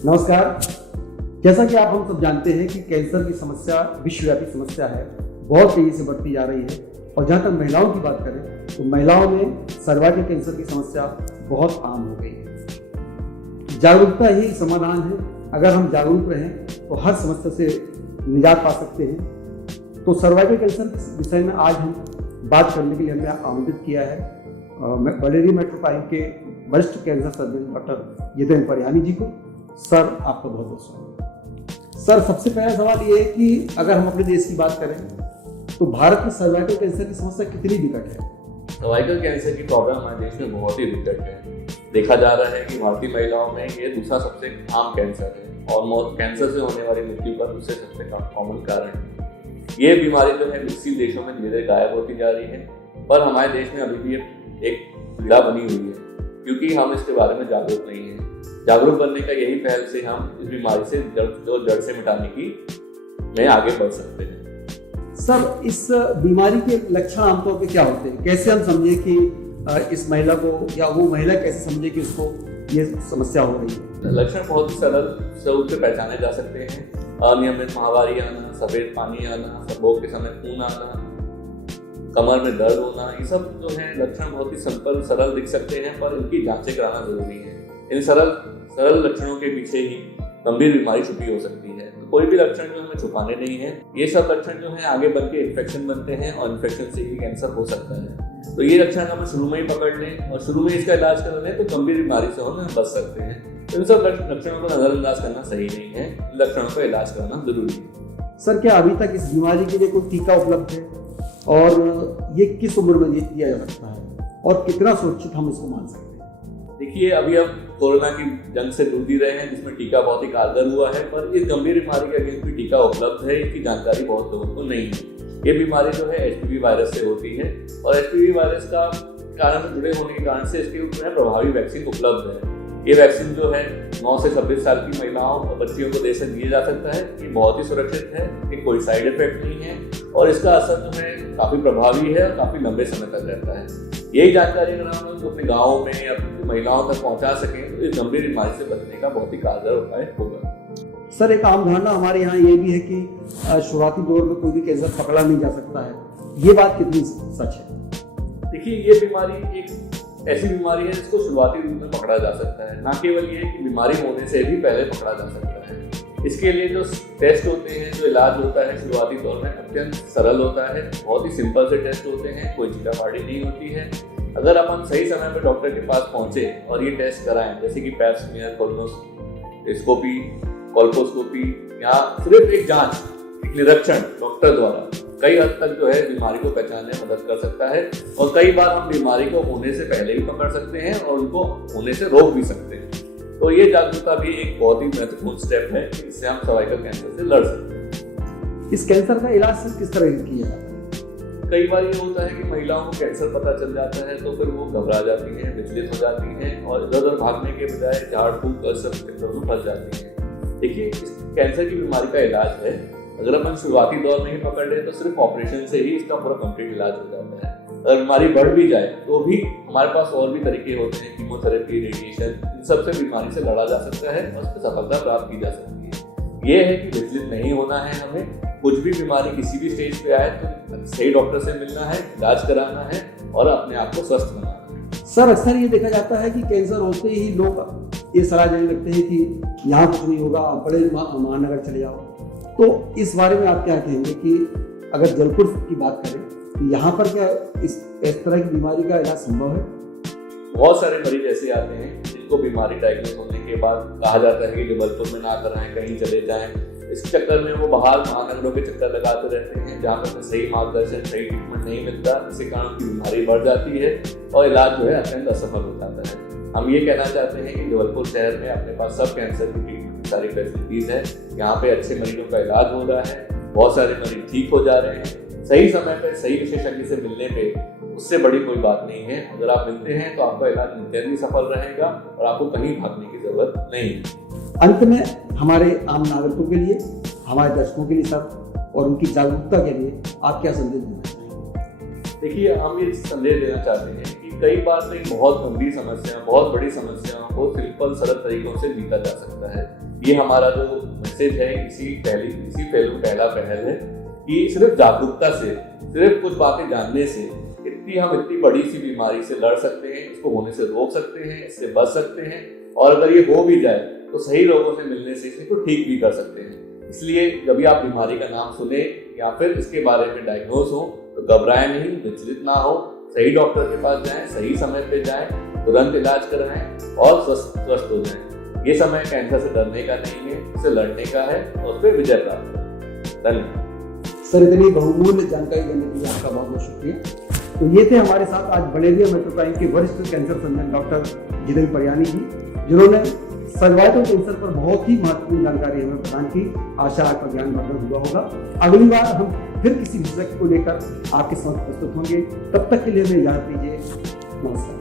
नमस्कार। जैसा कि आप हम सब जानते हैं कि कैंसर की समस्या विश्वव्यापी समस्या है, बहुत तेजी से बढ़ती जा रही है। और जहाँ तक महिलाओं की बात करें तो महिलाओं में सर्वाइकल कैंसर की समस्या बहुत आम हो गई है। जागरूकता ही समाधान है। अगर हम जागरूक रहें तो हर समस्या से निजात पा सकते हैं। तो सर्वाइकल कैंसर के विषय में आज हम बात करने के लिए हमने आमंत्रित किया है बरेली मेट्रो प्राइम के वरिष्ठ कैंसर सर्जन डॉक्टर जितेंद्र परिहानी जी को। सर, आपका बहुत बहुत स्वागत। सर, सबसे पहला सवाल ये है कि अगर हम अपने देश की बात करें तो भारत में सर्वाइकल कैंसर की समस्या कितनी विकट है? सर्वाइकल कैंसर की प्रॉब्लम हमारे देश में बहुत ही विकट है। देखा जा रहा है कि भारतीय महिलाओं में ये दूसरा सबसे आम कैंसर है और कैंसर से होने वाली मृत्यु का दूसरे सबसे कॉमन कारण है। ये बीमारी जो है विकसित देशों में धीरे धीरे गायब होती जा रही है, पर हमारे देश में अभी भी एक पीड़ा बनी हुई है क्योंकि हम इसके बारे में जागरूक नहीं हैं। जागरूक बनने का यही पहल से हम इस बीमारी से जड़ से मिटाने की में आगे बढ़ सकते हैं। सर, इस बीमारी के लक्षण आमतौर पे क्या होते हैं? कैसे हम समझे कि इस महिला को या वो महिला कैसे समझे कि उसको ये समस्या हो रही है? लक्षण बहुत ही सरल स्वरूप से पहचाने जा सकते हैं। अनियमित माहवारी आना, सफेद पानी आना, संभोग के समय खून आना, कमर में दर्द होना, ये सब जो है लक्षण बहुत ही सिंपल सरल दिख सकते हैं, पर इनकी जांचें कराना जरूरी है। इन सरल लक्षणों के पीछे ही गंभीर बीमारी छुपी हो सकती है। तो कोई भी लक्षण जो हमें छुपाने नहीं है। ये सब लक्षण जो है आगे बढ़ के इन्फेक्शन बनते हैं और इन्फेक्शन से ही कैंसर हो सकता है। तो ये लक्षण हम शुरू में ही पकड़ लें और शुरू में इसका इलाज कर लें तो गंभीर बीमारी से हम बच सकते हैं। तो इन सब लक्षणों को नजरअंदाज करना सही नहीं है। इन लक्षणों का इलाज करना जरूरी है। सर, क्या अभी तक इस बीमारी के लिए कोई टीका उपलब्ध है और ये किस उम्र में दिया जा सकता है और कितना सुरक्षित हम इसको मान सकते हैं? देखिए, अभी हम कोरोना की जंग से जूझ रहे हैं जिसमें टीका बहुत ही कारगर हुआ है, पर इस गंभीर बीमारी के अगेंस्ट भी टीका उपलब्ध है। इसकी जानकारी बहुत लोगों को नहीं है। ये बीमारी जो है एचपीवी वायरस से होती है और एचपीवी वायरस का कारण से जुड़े होने के कारण से इसके ऊपर प्रभावी वैक्सीन उपलब्ध है। ये वैक्सीन जो है 9 से 26 साल की महिलाओं और बच्चियों को देश से दिया जा सकता है। ये बहुत ही सुरक्षित है, ये कोई साइड इफेक्ट नहीं है और इसका असर जो है काफी प्रभावी है और काफी लंबे समय तक रहता है। यही जानकारी अगर हम लोग अपने गाँव में या महिलाओं तक पहुंचा सकें तो इस गंभीर बीमारी से बचने का बहुत ही कारगर उपाय होगा। सर, एक आम धारणा हमारे यहाँ ये भी है कि शुरुआती दौर में कोई भी कैंसर पकड़ा नहीं जा सकता है। ये बात कितनी सच है? देखिए, ये बीमारी एक ऐसी बीमारी है जिसको शुरुआती रूप में पकड़ा जा सकता है। न केवल ये कि बीमारी होने से भी पहले पकड़ा जा सकता है। इसके लिए जो टेस्ट होते हैं, जो इलाज होता है शुरुआती दौर में अत्यंत सरल होता है। बहुत ही सिंपल से टेस्ट होते हैं, कोई चीटापाटी नहीं होती है। अगर अपन सही समय पर डॉक्टर के पास पहुंचे और ये टेस्ट कराएं, जैसे कि पैप स्मीयर, कोलोनोस्कोपी, कोल्पोस्कोपी या सिर्फ एक जांच, एक निरीक्षण डॉक्टर द्वारा कई हद तक जो है बीमारी को पहचानने में मदद कर सकता है और कई बार हम बीमारी को होने से पहले भी पकड़ सकते हैं और उनको होने से रोक भी सकते हैं। तो ये जागरूकता भी एक बहुत ही महत्वपूर्ण स्टेप है, इससे हम सर्वाइकल कैंसर से लड़ सकते हैं। इस कैंसर का इलाज सिर्फ किस तरह किया जाता है? कई बार ये होता है कि महिलाओं को कैंसर पता चल जाता है तो फिर वो घबरा जाती हैं, विचलित हो जाती हैं और इधर उधर भागने के बजाय झाड़ फूंक कर सब चक्कर में फंस जाती हैं। देखिए, इस कैंसर की बीमारी का इलाज है, अगर अपन शुरुआती दौर में ही पकड़ लें तो सिर्फ ऑपरेशन से ही इसका पूरा कंप्लीट इलाज हो जाता है। अगर बीमारी बढ़ भी जाए तो भी हमारे पास और भी तरीके होते हैं, कीमोथेरेपी, रेडिएशन, इन सबसे बीमारी से लड़ा जा सकता है और उसमें सफलता प्राप्त की जा सकती है। ये है कि विचलित नहीं होना है हमें। कुछ भी बीमारी किसी भी स्टेज पे आए तो सही डॉक्टर से मिलना है, इलाज कराना है और अपने आप को स्वस्थ बनाना है। सर, अक्सर ये देखा जाता है कि कैंसर होते ही लोग ये सलाह देने लगते हैं कि यहाँ कुछ नहीं होगा, आप बड़े महानगर चले जाओ। तो इस बारे में आप क्या कहेंगे कि अगर जलपुर की बात करें तो यहाँ पर क्या इस तरह की बीमारी का इलाज संभव है? बहुत सारे मरीज ऐसे आते हैं जिनको बीमारी डायग्नोस होने के बाद कहा जाता है कि जबलपुर में ना कराएं, कहीं चले जाएं। इस चक्कर में वो बाहर महानगरों के चक्कर लगाते रहते हैं जहाँ पर सही मार्गदर्शन, सही ट्रीटमेंट नहीं मिलता, जिसके कारण उनकी बीमारी बढ़ जाती है और इलाज जो है अत्यंत असफल हो जाता है। हम ये कहना चाहते हैं कि जबलपुर शहर में अपने पास सब कैंसर की ट्रीटमेंट की सारी फैसिलिटीज है। यहाँ पे अच्छे मरीजों का इलाज हो रहा है, बहुत सारे मरीज ठीक हो जा रहे हैं। सही समय पर सही विशेषज्ञ से मिलने पे उससे बड़ी कोई बात नहीं है। अगर आप मिलते हैं तो आपका इलाज नित्य ही सफल रहेगा और आपको कहीं भागने की जरूरत नहीं है। अंत में हमारे आम नागरिकों के लिए, हमारे दर्शकों के लिए सर और उनकी जागरूकता के लिए आप क्या संदेश देना चाहेंगे? देखिए, हम ये संदेश देना चाहते हैं कि कई बार एक बहुत गंभीर समस्या, बहुत बड़ी समस्या को सिंपल सरल तरीकों से जीता जा सकता है। ये हमारा जो मैसेज है इसी पहला पहल है कि सिर्फ जागरूकता से, सिर्फ कुछ बातें जानने से हम इतनी बड़ी सी बीमारी से लड़ सकते हैं, इसको होने से रोक सकते हैं, इससे बच सकते हैं, और अगर ये हो भी जाए तो सही लोगों से मिलने से इसको ठीक भी कर सकते हैं। इसलिए जब भी आप बीमारी का नाम सुने या फिर इसके बारे में डायग्नोज हो तो घबराएं नहीं, विचलित ना हो, सही डॉक्टर के पास जाएं, सही समय पे जाएं, तुरंत इलाज करवाएं और स्वस्थ हो जाएं। ये समय कैंसर से डरने का नहीं है, इससे लड़ने का है और उस पर विजय प्राप्त करना। धन्यवाद सर, इतनी बहुमूल्य जानकारी देने के लिए आपका बहुत बहुत शुक्रिया। तो ये थे हमारे साथ आज बड़ेलिया मेट्रो प्राइम के वरिष्ठ cancer surgeon doctor Jitendra Pariyani जी, जिन्होंने सर्वाइकल कैंसर पर बहुत ही महत्वपूर्ण जानकारी हमें प्रदान की। आशा आपका ज्ञानवर्धन हुआ होगा। अगली बार हम फिर किसी विषय को लेकर आपके समक्ष प्रस्तुत होंगे। तब तक के लिए हमें इजाजत दीजिए। नमस्कार।